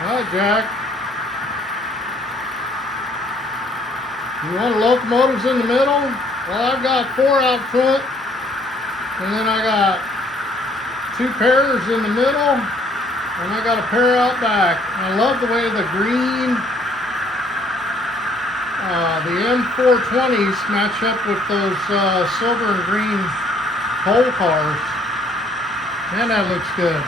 Hi, Jack. You want locomotives in the middle? Well, I've got 4 out front, and then I got 2 pairs in the middle, and I got a pair out back. And I love the way the green, the M420s match up with those silver and green coal cars. Man, that looks good.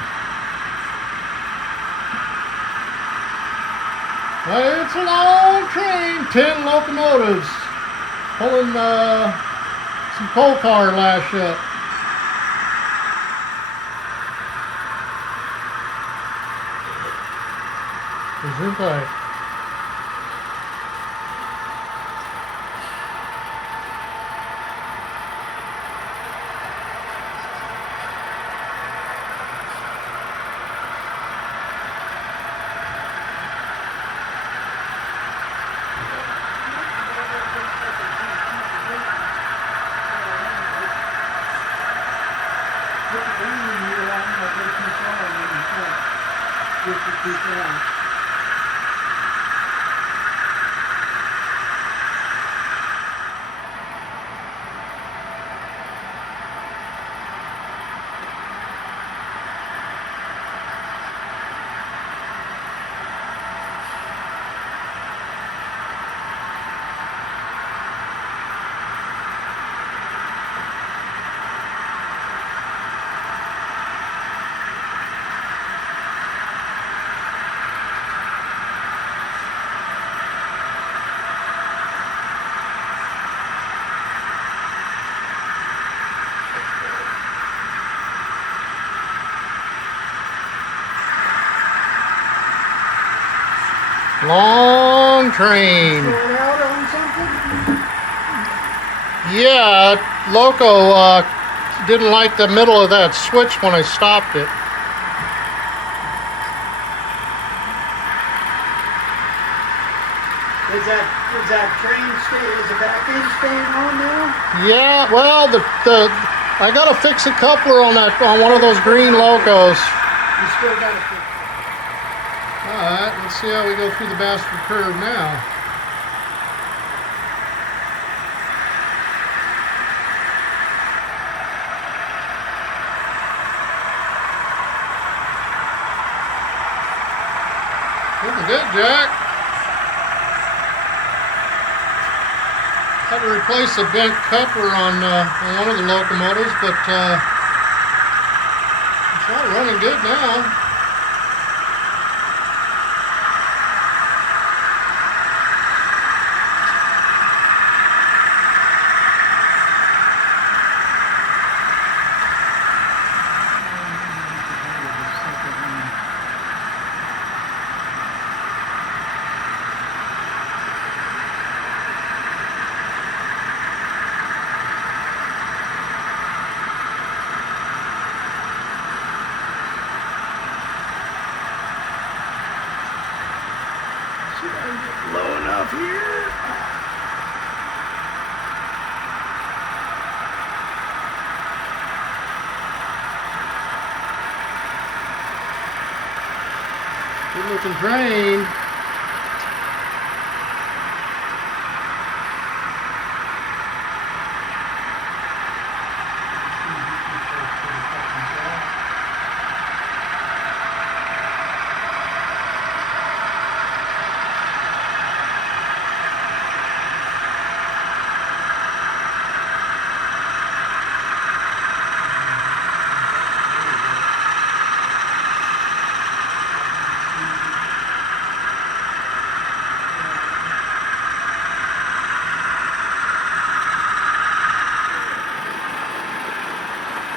Well, it's a long train, 10 locomotives pulling some coal car lash up. Gesundheit. Long train. Yeah, Loco didn't like the middle of that switch when I stopped it. Is that train is the back end staying on now? Yeah, well, I gotta fix a coupler on one of those green Locos. You still gotta fix it. Alright, let's see how we go through the bastard curve now. Looking good, Jack. Had to replace a bent coupler on one of the locomotives, but it's all running good now. Low enough here. Good looking train.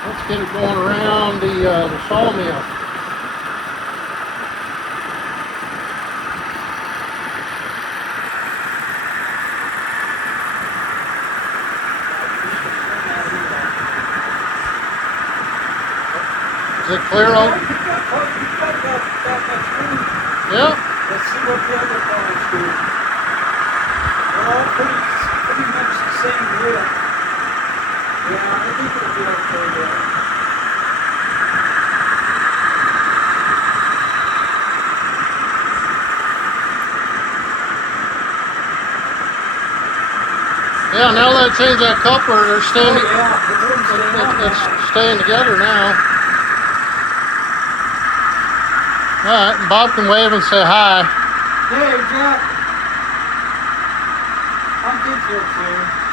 Let's get it going around the sawmill. Is it clear on? Yeah. Let's see what the other cars do. They're all pretty much the same width. Yeah, I think it'll be okay there. Yeah, now that I changed that coupler, they're staying, Oh, yeah, it wouldn't stay on it's now. staying together now. Alright, Bob can wave and say hi. Hey, Jack. I'm good here too.